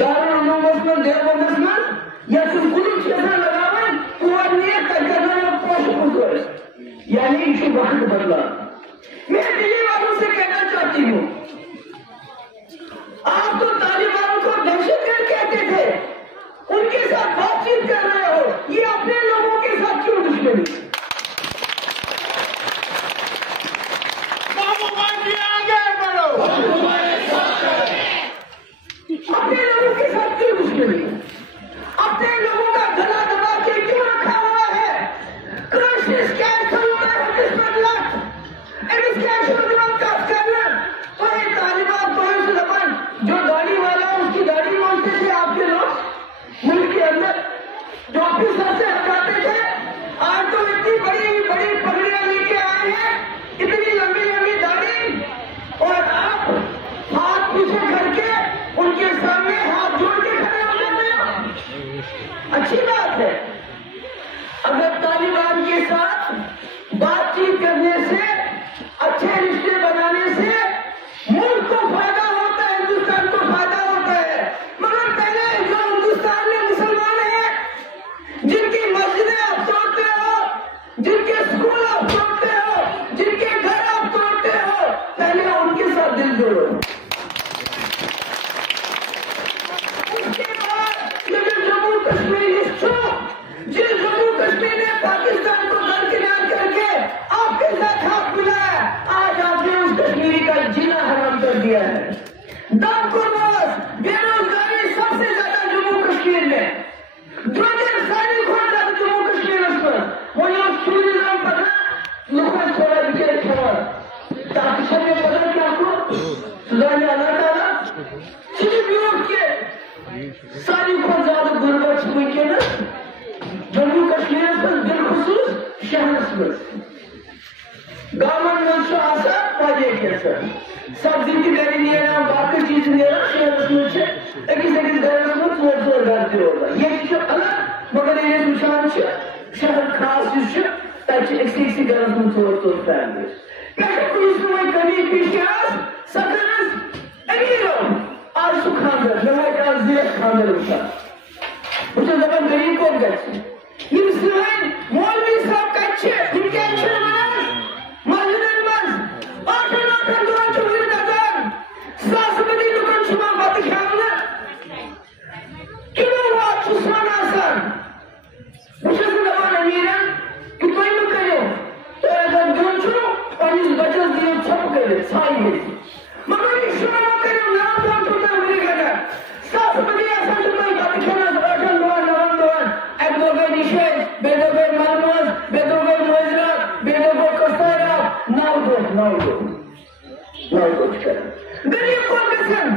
Darülulum'un devamlısından yasın kulüp çezen लगावन कुआनिये cultural पोषक होकर यानी इशू वक्त बदला। मैं दिल्ली वालों से कहना चाहती हूँ, आप तो तालिबान को दहशतगर्द कहते थे, उनके साथ बातचीत कर रहे हो, ये अपने लोगों के साथ क्यों दुश्मनी? आगे बढ़ो, अपने लोगों के साथ क्यों दुश्मनी? अपने लोगों का गला दबा के क्यों रखा हुआ है? Crush this cash of this blood. And this cash of the blood का करना। तो ये तालिबान तो इस ज़बान जो दाढ़ी वाला उसकी दाढ़ी नोचते थे आपके लोग मुल्क के अंदर जो ऑफिसर से हटाते थे, आज तो इतनी बड़ी बड़ी पगड़ियां लेके आए हैं, इतनी लंबी लंबी दाढ़ी, और आप हाथ पीछे करके उनके सामने हाथ जोड़ के खड़े हो जाते हो। अच्छी बात है, अगर तालिबान के साथ बातचीत करने से, अच्छे रिश्ते बनाने से मुल्क को फायदा होता है, हिंदुस्तान को फायदा होता है, मगर पहले जो हिंदुस्तान में मुसलमान हैं, जिनकी मस्जिदें आप तोड़ते हो, जिनके स्कूल आप तोड़ते हो, जिनके घर आप तोड़ते हो, पहले उनके साथ दिल जोड़ो। उसके बाद जम्मू कश्मीर जिस जम्मू कश्मीर ने पाकिस्तान को दरकिनार करके आपके साथ हाथ मिलाया, आज आपने उस कश्मीरी का जीना हराम कर दिया है। दामकुरबास बेरोजगारी सबसे ज्यादा जम्मू कश्मीर में, सारी खोल जाता जम्मू कश्मीर में, वो जो सूर्य पता लोगों थोड़ा बिके छोड़ा ताकत में पता क्या आपको सुधारने अल्लाह ताला सिर्फ यूरोप के सारी खोल ज्यादा गुर्बत हुई के ना जम्मू कश्मीर पर बिलखुसूस शहर में गवर्नमेंट मंशा आसा पाजे के सर सब्जी की गाड़ी नहीं है ना, बाकी चीज नहीं है ना, शहर में से एक घर में तोड़ डालते होगा, ये चीज अलग, मगर ये निशान से शहर खास चीज तक एक घर में तोड़ फैमिली कैसे पुलिस में कभी पिशास सदरस अमीरो आज सुखांदर नवाज जिले खांदर उठा उसे जब गरीब को गए İsrail Molvi Sabkaçı Türkiye'nin Mazlumlar Arkadan duran Cumhuriyet'ten Sasıbedi Dukan Şuman Batıkanlı Kilo var Çusman Hasan Bu sözü de bana miren Kütlayı mı kayıyor Öğren Gönçuru Onu bacaz diye çabuk edin Sahibi Mağari şuna bakarım Lağdan tutar bir kadar Sasıbedi Hasan Şuman Batıkanlı Arkadan duran Navan duran Ebdoğay Nişay Bedoğay Malmaz Bedoğay Muazlar Bedoğay Kostara Naldo çıkarım Gariip korkasın